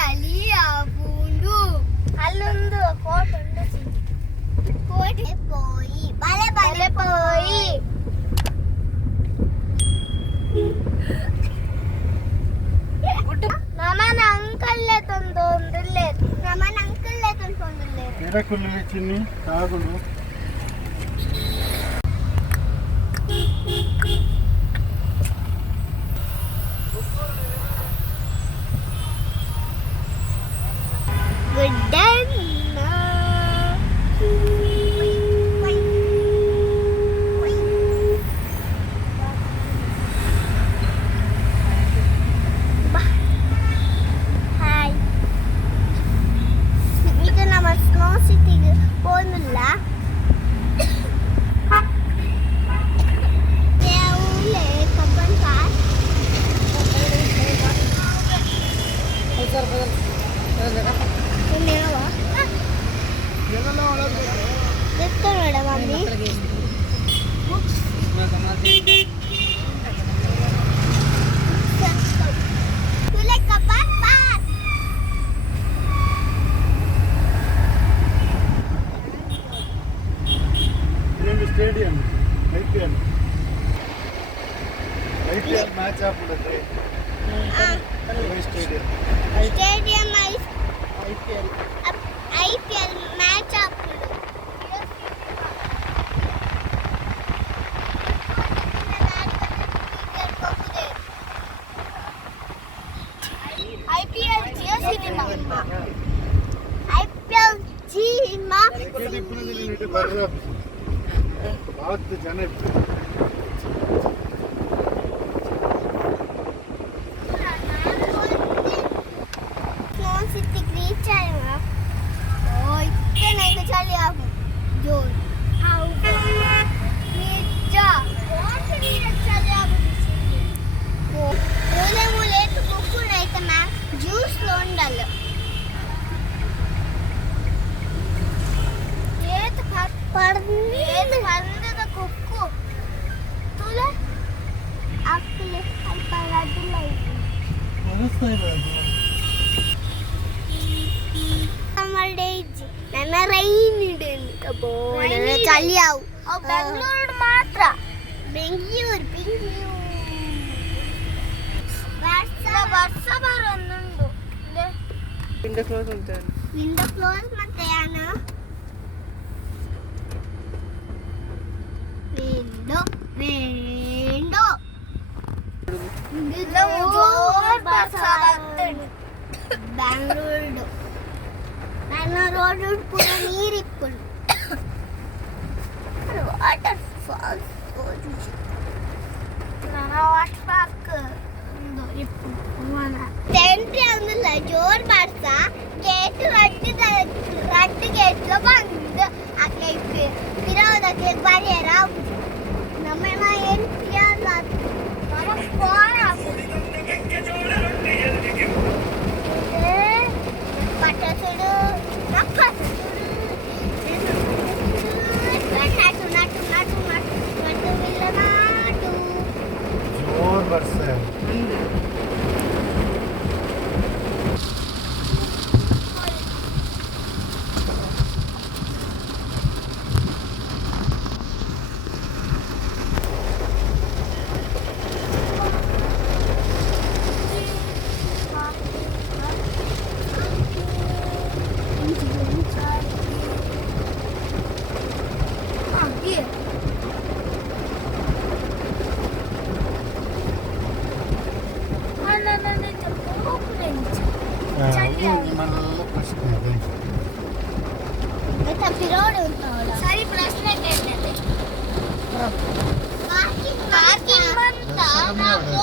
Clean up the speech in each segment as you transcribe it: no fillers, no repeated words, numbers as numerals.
ಚಳಿ ಆಗುಂಡು ಅಲ್ಲೊಂದು ಕೋಟ್ ಉಂಡು ಕೋಟ್ ಪೋಯಿ ಬಲೆ ಬಲೆ ಪೋಯಿ ನಮನ ಅಂಕಲ್ಲೆ ತಂದೊಂದುಲ್ಲೆ ನಮನ ಅಂಕಲ್ಲೆ ತಂದೊಂದುಲ್ಲೆ ಎಡಕುಲ್ಲಿ ಚಿನ್ನಿ ತಾಗುಂಡು ಸ್ಟೇಡಿಯಂ ಐಪಿಎಲ್ ಮ್ಯಾಚ್ ಆಗ್ಬಿಡುತ್ತೆ ಸ್ಟೇಡಿಯಂ ಐಪಿಎಲ್ ಮ್ಯಾಚ್ ಆಗ್ಬಿಡು IPL Jio cinema IPL cinema बहुत जन कौन सी तकलीफ चाहिए ओ इतने नहीं तो चले आप जो आओ पिज्जा कौन सी नहीं चले आप वो बोले मुझे तो कुछ नहीं तो मैं जूस लोन डालो ये तो पढ़ने कुक्कू तुला आपले अल्पारादिला डे ನನ್ನ ರೈನ್ ಇದೆ ಅಬ್ಬೋ ನನ್ನ ಚಳಿ ಆವು ಬೆಂಗಳೂರು ಮಾತ್ರ ಬೆಂಗಳೂರು ವರ್ಷ ಬರೋದು ವಿಂಡೋ ಕ್ಲೋಸ್ ಅಂತ ವಿಂಡೋ ಕ್ಲೋಸ್ ಮತ್ತೆ ಯಾನು ವಿಂಡೋ ಇದು ಜೋರ್ ಬರ್ಸಾಬಾರ್ದು ಬೆಂಗಳೂರು ನನ್ನ ರೋಡ್ ಪೂರ ನೀರಿಪ್ಪಳು ವಾಟರ್ ಫಾಲ್ಸ್ ನನ್ನ ವಾಟರ್ ಪಾರ್ಕ್ ಒಂದು ಇಪ್ಪಳು ಎಂಟ್ರಿ ಅಂದಿಲ್ಲ ಜೋರ್ ಬರ್ಸ ಗೇಟ್ ರಟ್ಟು ಗೇಟ್ಗೆ ಬಂದು ಅಕ್ಕೆ ವಿರೋಧಕ್ಕೆ ಬರ್ಯಾರ ನಮ್ಮ ಎಂಟ್ರಿ ಅಲ್ಲ ನಮ್ಮ ಫೋನ್ ಪಟಾಸುಡು ನಪ್ಪಸುಡು ನಟು ನಟು ನಟು ನಟು ನಟು ಇಲ್ಲ ನಾಟು जोर बरसे ಸರಿ ಪ್ರಶ್ನೆ ಕೇಳ್ತೇನೆ ಪಾರ್ಕಿಂಗ್ ಬಂತ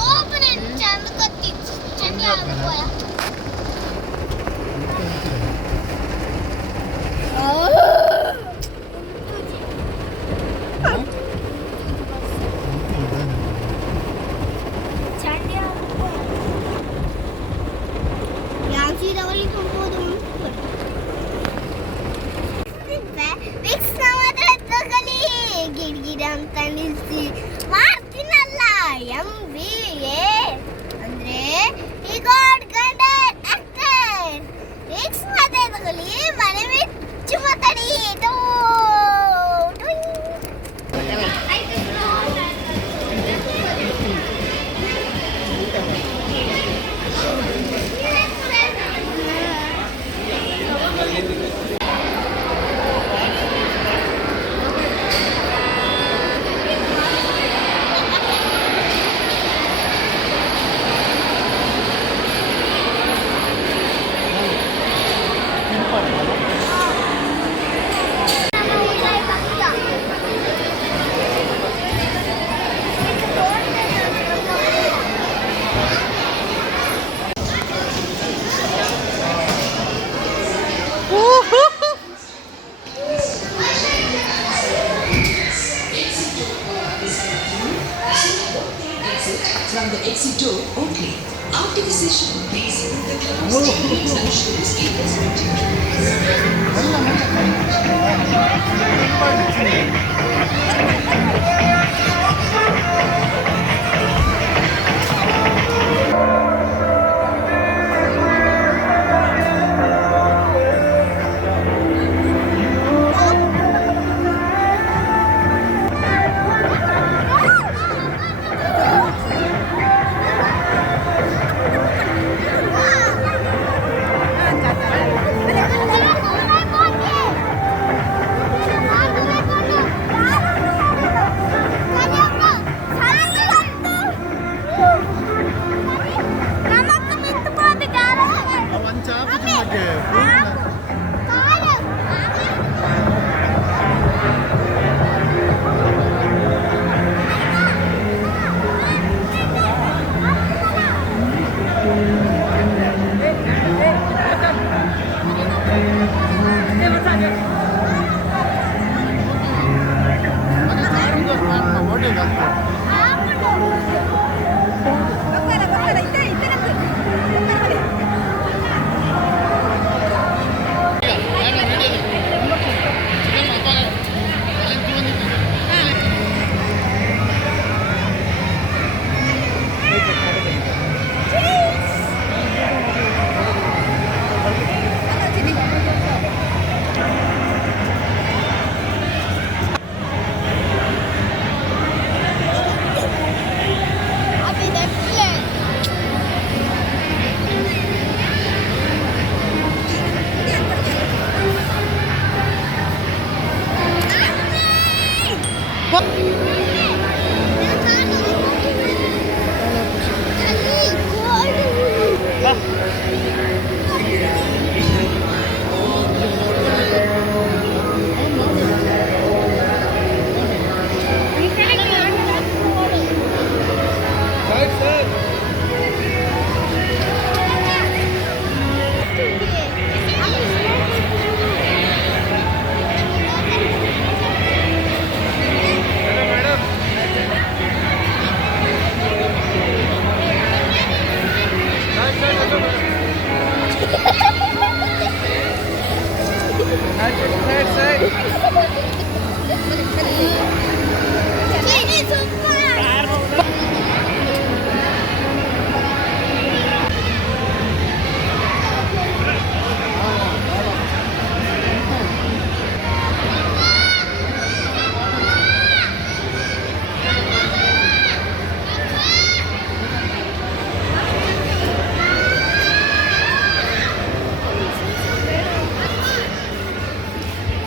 ಓಪನ್ ಚಂದ ಕತ್ತಿತ್ತು ಚಂದ ಆಗೋಯ ಅಂತ ನಿಲ್ಸಿ ಮಾಡ್ತೀನಲ್ಲ MBA ಅಂದ್ರೆ ಈ ಗಾಡ್ ಗಂಡ from the exit door only. After the session, please remove the clothes, t-shirts and shoes in respective ಅವನ್ ಚಾಪು ಚಿನ್ನಕ್ಕೆ ಓಟೆ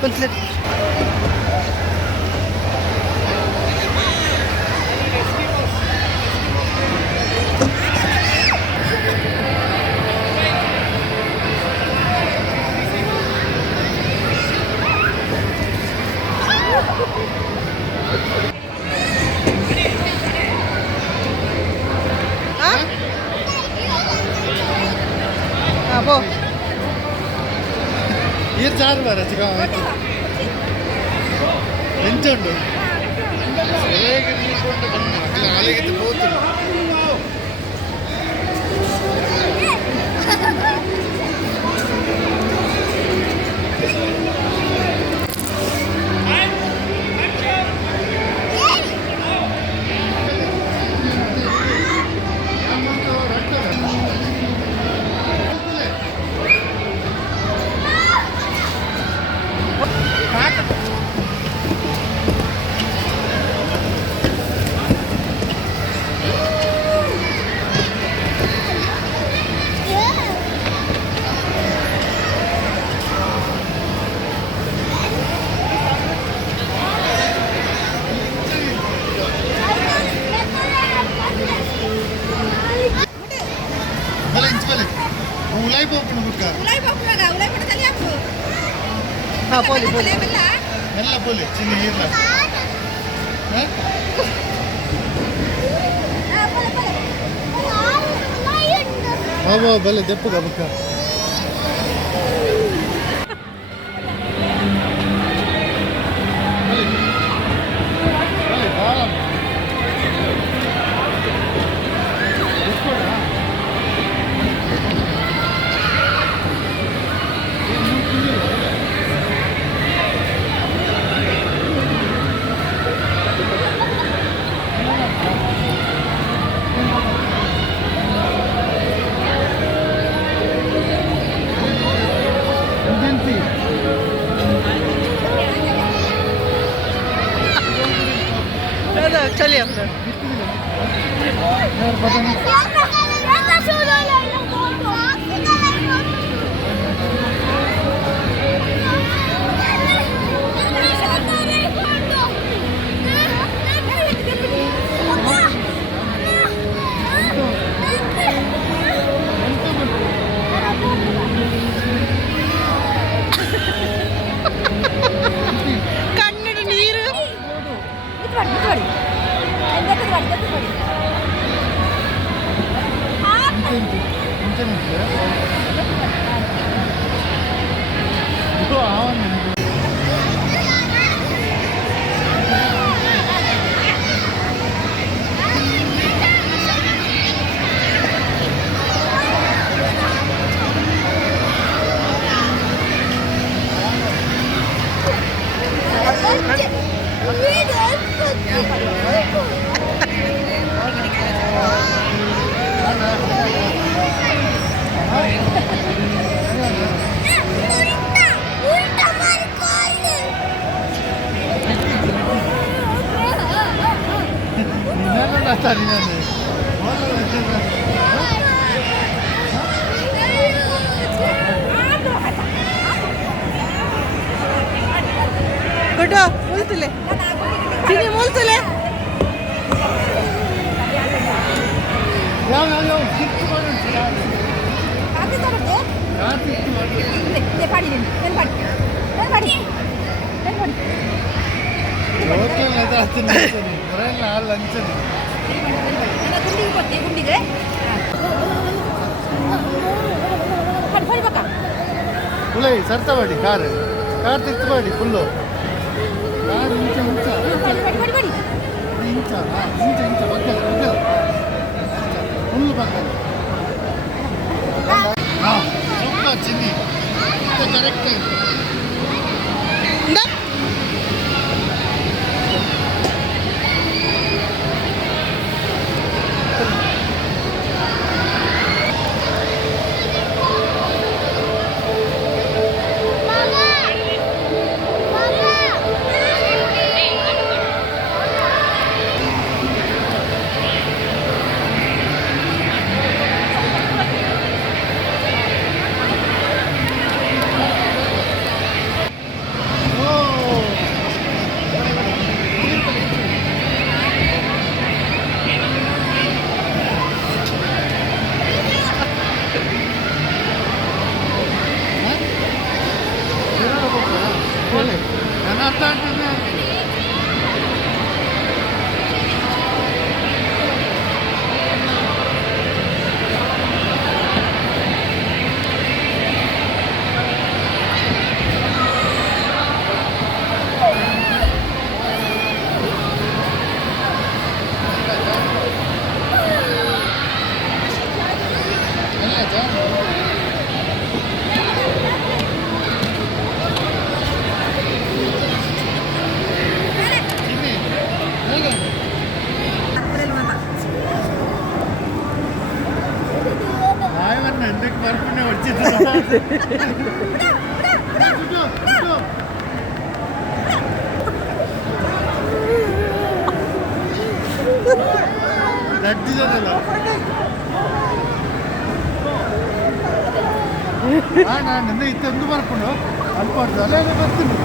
Konsulat. Apa? ಈ ಚಾರು ಬರ ಚಿಕ್ಕ ಎಂಚುಂಡು ಹೇಗೆ ನೀಕೊಂಡು ಬಂದು ಅಲ್ಲಿಗೆ ಹೋಗ್ತೀನಿ Ulay po ako buka. Ulay pa tali ako. Ha, poli. Mella poli, sini hirla. Ha? Baba, bale deppu ka buka. Bale, bale, ಚಳಿ ಅಂತ ಯಾರು ಬದನೆ ಕಣ್ಣು ನೀರು ಗುಡ್ಡ ಮುಲ್ತಿಲೆ ಚಿನಿ ಮುಲ್ತಿಲೆ ಹುಳೈ ಸರ್ತ ಕಾರ್ ತಿರ್ತು ಮಾಡಿ ಫುಲ್ಲು ಕಾರ್ ಇಂಚ ಬಗ್ಗಲ್ ಫುಲ್ ಬಗ್ಗಲ್ ಸ್ವಲ್ಪ ಚಿನ್ನಿ ಕರೆಕ್ಟ್ ನಾನು ಅರ್ಥ ಆಗ್ತದೆ ಎಂಟಕ್ಕೆ ಬರ್ಕೊಂಡೆ ಹೊಡ್ಚಿದ್ದು ದಡ್ಡಿದಲ್ಲ ನಾನು ನಿನ್ನೆ ಇತ್ತಂದು ಬರ್ಕೊಂಡು ಅಲ್ಪ ಅಲ್ಲೇ ಬರ್ತೀನಿ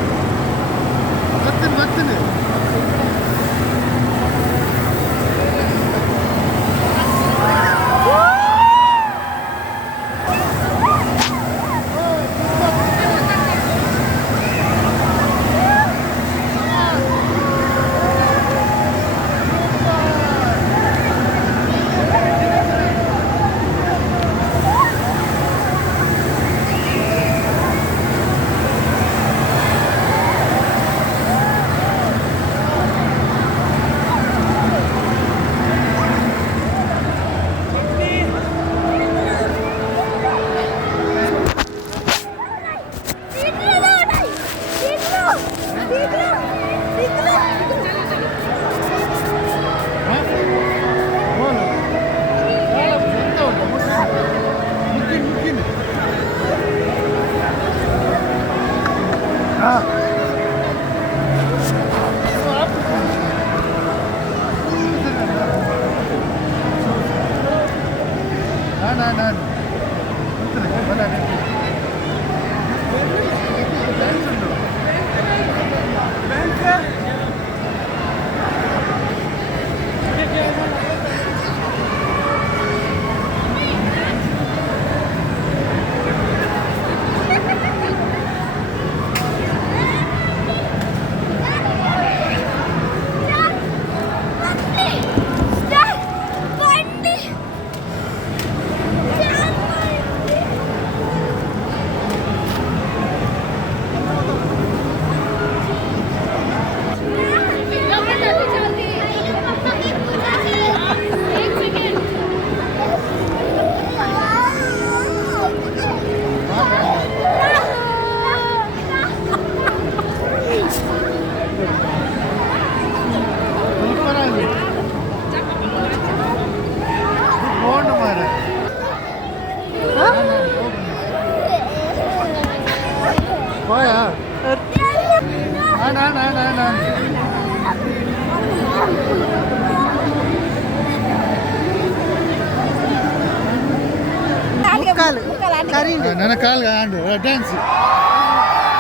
ಬಾರಿ ನನ್ನ ಕಾಲ್ಗೆ ಆಂಡು ಡ್ಯಾನ್ಸ್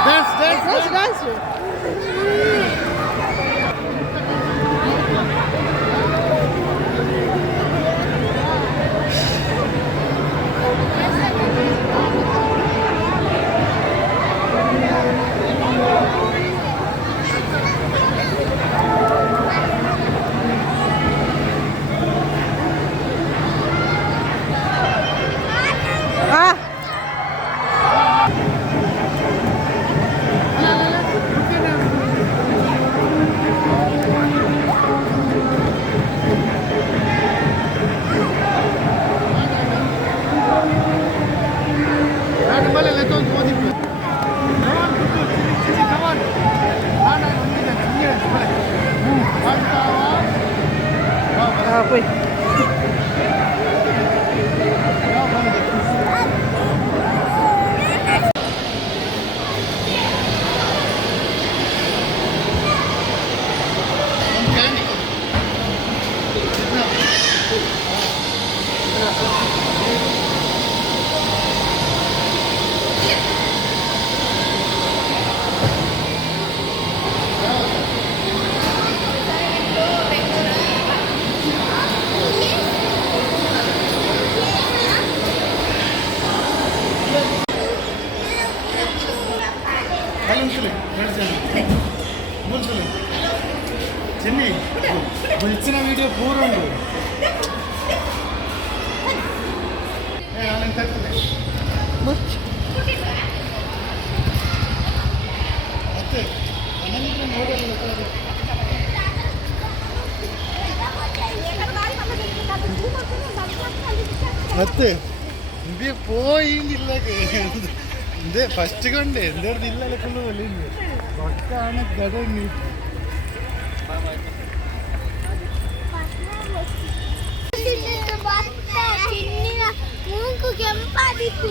ಡ್ಯಾನ್ಸ್ ಡ್ಯಾನ್ಸ್ ಡ್ಯಾನ್ಸ್ போய் చెన్ని ఇచ్చిన వీడియో పూర్వం ಮತ್ತೆ ಇದೇ പോയില്ല ഇതേ ഫസ്റ്റ് കണ്ടേ എന്തേലും ഇല്ലല്ലോ വലിയ ഒക്കാണ് ഗഡ ಮೂಗು ಕೆಂಪಾದಿತ್ತು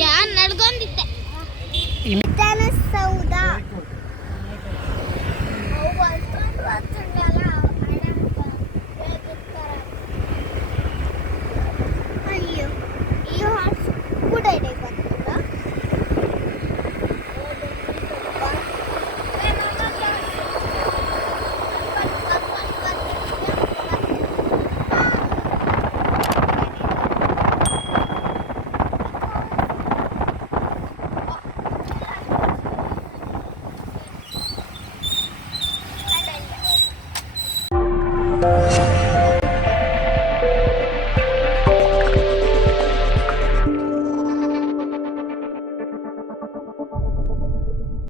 ಯಾನ್ ನಡ್ಕೊಂಡಿದ್ದೆ ವಿಧಾನಸೌಧ ಅಯ್ಯೋ ಈ ಹಾರ್ಸ್ ಕೂಡ ಇದೆ ಬಂತಲ್ಲ